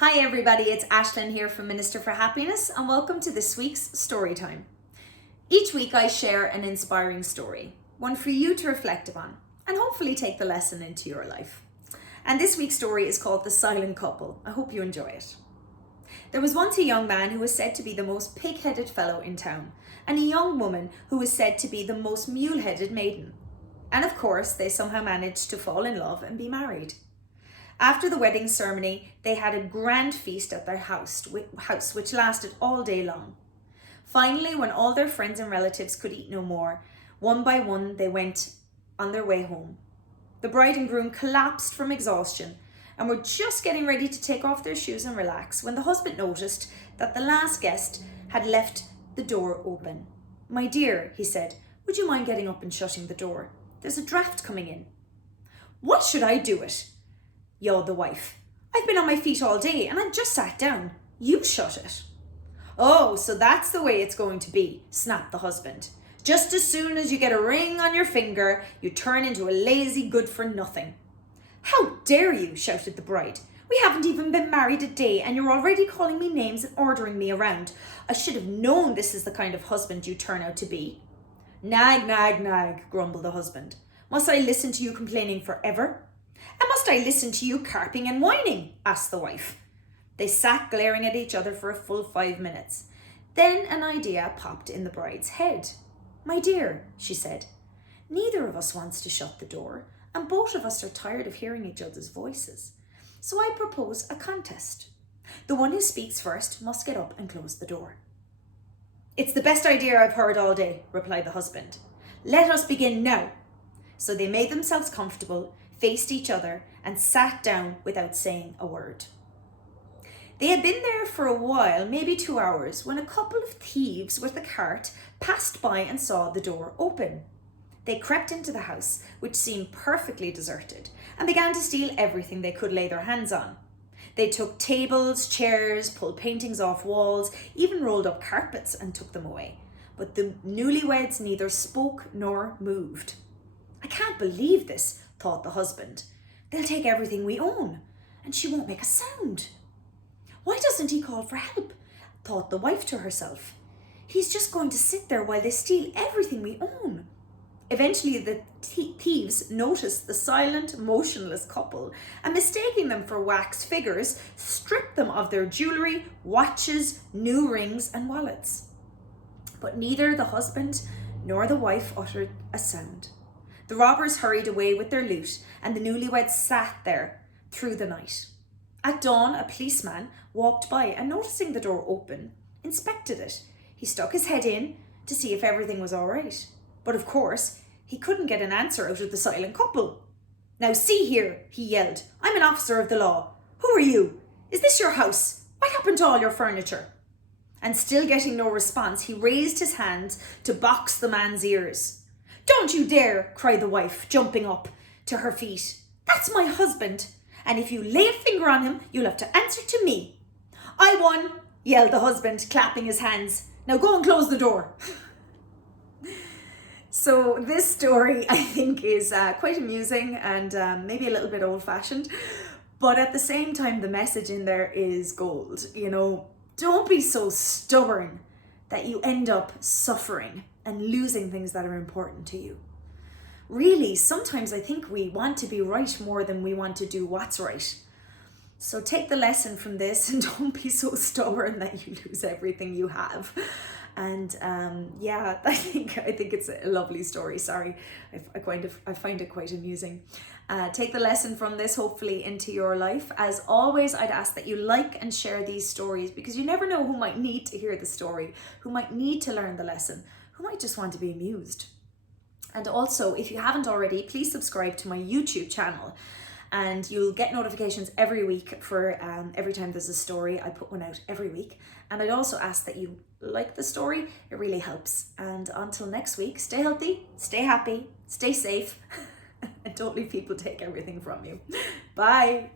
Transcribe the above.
Hi everybody, it's Aislinn here from Minister4Happiness and welcome to this week's story time. Each week I share an inspiring story, one for you to reflect upon and hopefully take the lesson into your life. And this week's story is called The Silent Couple. I hope you enjoy it. There was once a young man who was said to be the most pig-headed fellow in town and a young woman who was said to be the most mule-headed maiden. And of course, they somehow managed to fall in love and be married. After the wedding ceremony, they had a grand feast at their house which lasted all day long. Finally, when all their friends and relatives could eat no more, one by one they went on their way home. The bride and groom collapsed from exhaustion and were just getting ready to take off their shoes and relax when the husband noticed that the last guest had left the door open. "My dear," he said, "would you mind getting up and shutting the door? There's a draft coming in." "What should I do it?" yelled the wife. "I've been on my feet all day and I just sat down. You shut it." "Oh, so that's the way it's going to be," snapped the husband. "Just as soon as you get a ring on your finger, you turn into a lazy good-for-nothing." "How dare you?" shouted the bride. "We haven't even been married a day and you're already calling me names and ordering me around. I should have known this is the kind of husband you turn out to be." "Nag, nag, nag," grumbled the husband. "Must I listen to you complaining forever? And must I listen to you carping and whining?" asked the wife. They sat glaring at each other for a full 5 minutes. Then an idea popped in the bride's head. "My dear," she said, "neither of us wants to shut the door, and both of us are tired of hearing each other's voices. So I propose a contest. The one who speaks first must get up and close the door." "It's the best idea I've heard all day," replied the husband. "Let us begin now." So they made themselves comfortable, faced each other, and sat down without saying a word. They had been there for a while, maybe 2 hours, when a couple of thieves with a cart passed by and saw the door open. They crept into the house, which seemed perfectly deserted, and began to steal everything they could lay their hands on. They took tables, chairs, pulled paintings off walls, even rolled up carpets and took them away. But the newlyweds neither spoke nor moved. "I can't believe this," thought the husband. "They'll take everything we own, and she won't make a sound." "Why doesn't he call for help?" thought the wife to herself. "He's just going to sit there while they steal everything we own." Eventually, the thieves noticed the silent, motionless couple and, mistaking them for wax figures, stripped them of their jewellery, watches, new rings and wallets. But neither the husband nor the wife uttered a sound. The robbers hurried away with their loot, and the newlyweds sat there through the night. At dawn, a policeman walked by and, noticing the door open, inspected it. He stuck his head in to see if everything was all right. But of course, he couldn't get an answer out of the silent couple. "Now see here," he yelled. "I'm an officer of the law. Who are you? Is this your house? What happened to all your furniture?" And still getting no response, he raised his hands to box the man's ears. "Don't you dare," cried the wife, jumping up to her feet. "That's my husband, and if you lay a finger on him, you'll have to answer to me." "I won," yelled the husband, clapping his hands. "Now go and close the door." So this story, I think, is quite amusing and maybe a little bit old-fashioned, but at the same time, the message in there is gold. Don't be so stubborn that you end up suffering and losing things that are important to you. Really, sometimes I think we want to be right more than we want to do what's right. So take the lesson from this and don't be so stubborn that you lose everything you have. And I think it's a lovely story. Sorry, I find it quite amusing. Take the lesson from this hopefully into your life. As always, I'd ask that you like and share these stories, because you never know who might need to hear the story, who might need to learn the lesson, who might just want to be amused. And also, if you haven't already, please subscribe to my YouTube channel and you'll get notifications every week for every time there's a story. I put one out every week. And I'd also ask that you like the story. It really helps. And until next week, stay healthy, stay happy, stay safe, and don't leave people take everything from you. Bye.